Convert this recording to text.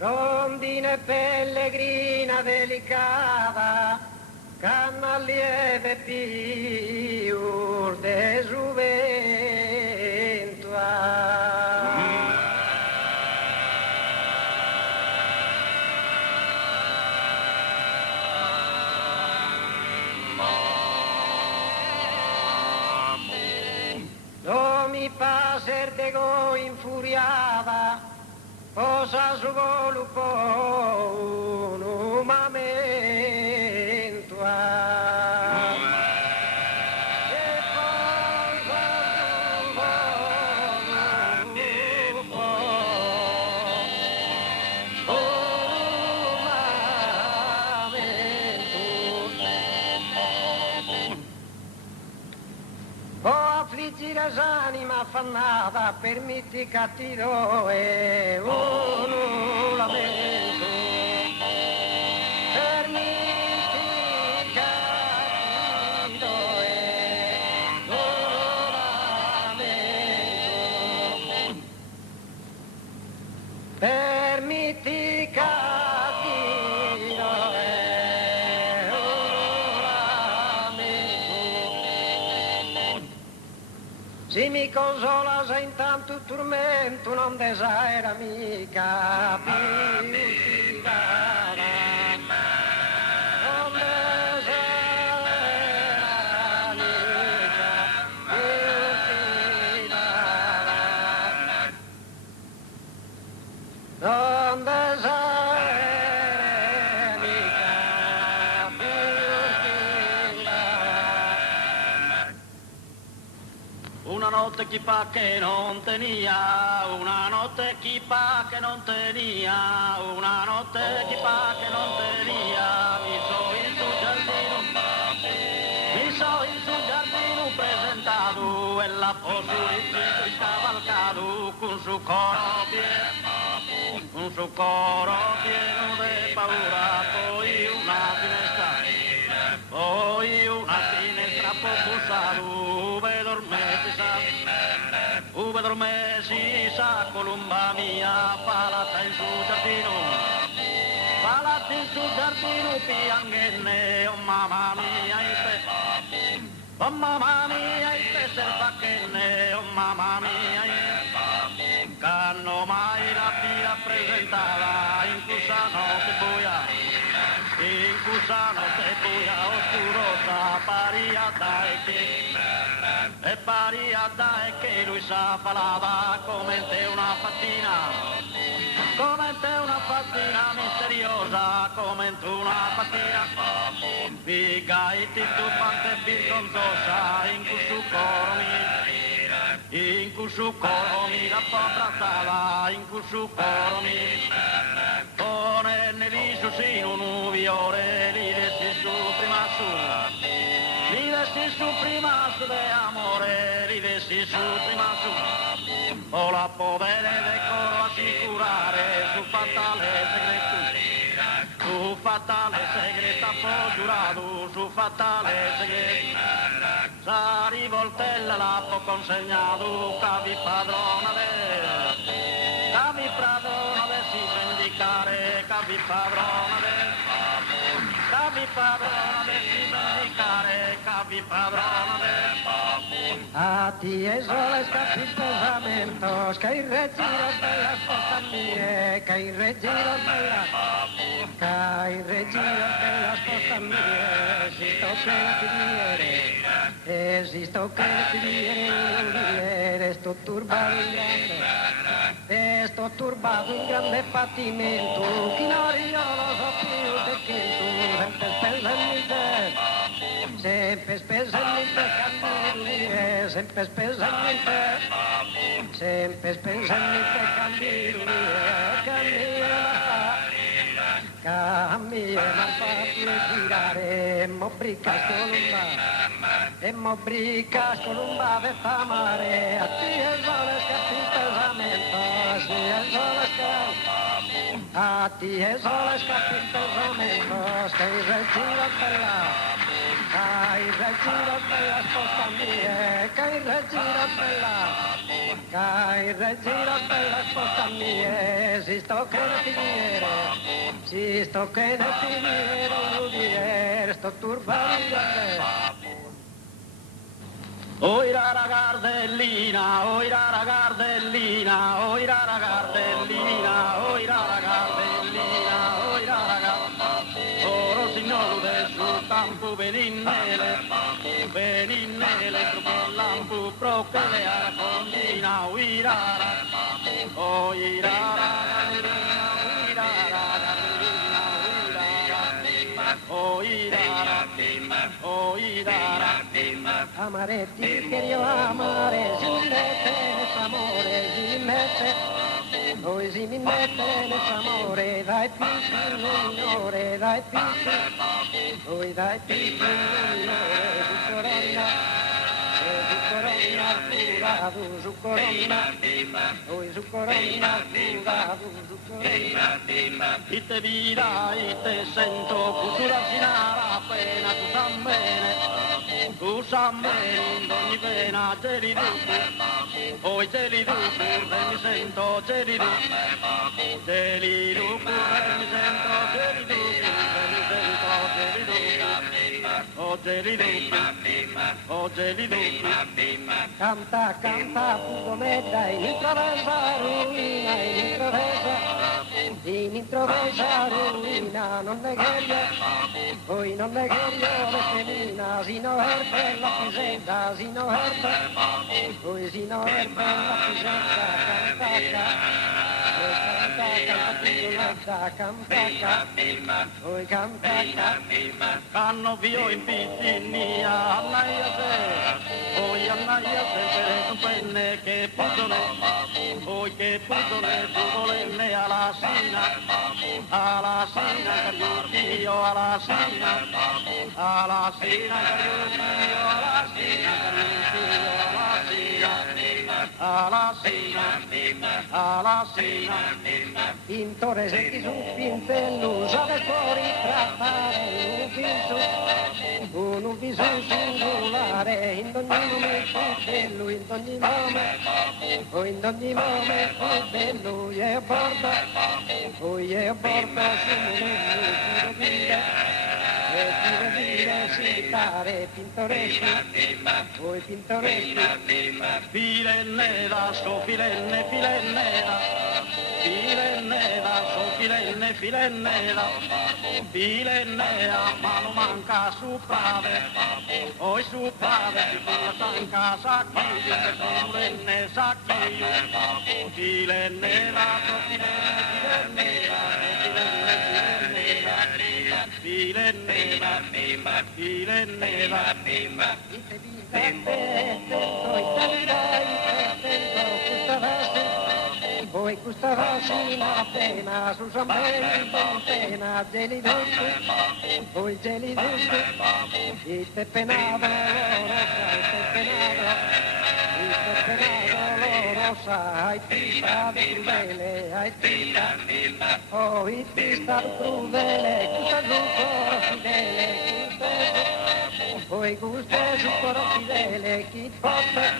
rondine pellegrina delicata, canna lieve più de juventua. Non mi paser de go infuriava, cosa svolupò un momento. Affliggere l'anima affannata per mitti cattivo e un lamento. Per mitti cattivo e un lamento. Per mitti cattivo e un lamento. Se mi consola se intanto il tormento non desaera mica più ti darà. Non desaera mica più ti darà. Non desaera mica più ti darà. Una notte chi fa che non tenia, una notte chi fa che non tenia, una notte chi fa che non tenia, mi so in sul giardino presentato e la possibilità scavalcato con su coro pieno di paura, poi una finestra può bussare, Ove dorme si sa colomba mia, palata in sul giardino, piangenne, oh mamma mia, il pesce facchenne, oh mamma mia, canno mai la fila presentava in questa notte buia, oscurosa, pariata e che lui s'affalava come te una fattina misteriosa, come tu una fattina, figa e titubante biscontosa, in cui coro mi la abbracciava, in cui coro mi con ne viso sì un viore, li vesti su prima su de amore, li vesti su prima su, o la povera decoro assicurare su fatale segreta po' giurato, su fatale segreta, sa rivoltella la po' consegnato, cavi padrona si vendicare, cavi padrona a ti e sole scappi il pesamento, che il regiro bella sposta mie, che il regiro bella sposta mie, esisto che le finiere, sto turbato in grande pattimento, chi non io lo so più di che tu, sempre spesa in te candele, sempre spesa in te candele, cambia ma fa girare, mo bricas columba ve fa mare, a ti è sole scappi il pesamento, a ti è sole scappi il pesamento, stai regina bella. Cai regina bella sposta mie, cai regina bella. Cai regina bella sposta mie, si sto che ne finiere, si sto che ne finiere, udiere, sto turbando a te. Oi rara gardellina, oi rara gardellina, oi rara gardellina, oi rara gardellina, oi rara gardellina. Oro signore sul campo beninnele, troppo lampu procele a condina, oi rara gardellina, oi rara gardellina, oi rara. Amaretti che io amare, si mi mette nel amore, si mi mette, poi si mi mette nel amore, dai più minore, dai più, poi dai più minore, su corona, su corona, poi su corona, su corona. I te vira, i te sento, cultura sinara, appena tu san bene, in ogni pena, geli du, poi geli du, mi sento, geli du, mi sento, geli du, mi sento, oh geli du, Canta, canta, puto me dai, in introvesa ruina, in introvesa ruina, non ne che poi non ne che io le femina, sino erbe la pisenda, sino erbe, poi sino erbe la pisenda, canno vio in pizzinia, annaia se, poi annaia se, per un penne che puzzole, poi che puzzole, puzzolenne alla sina, cariucchio, alla sina, cariucchio, alla sina, alla sina. Pintore senti su pintello, sape fuori trattare un viso singolare, in ogni momento bello, in ogni momento, o in ogni momento bello, e a bordo, poi è a bordo, su citare pittoreschi, voi pittoreschi. Filennera, sto filenne, filennera, filennera, sto filenne, filennera, filennera, ma non manca su prave, oi su prave, si fa sanca sacchio, filenne sacchio, filennera, sto filenne, filennera, filennera, filennera, Voi questa vasina appena su San Pena, geli d'ucci, voi geli d'ucci, il te penavo loro, sai, pista crudele, hai pista, poi pista crudele, questa zucchero fidele, poi gusto zucchero fidele, chi fosse,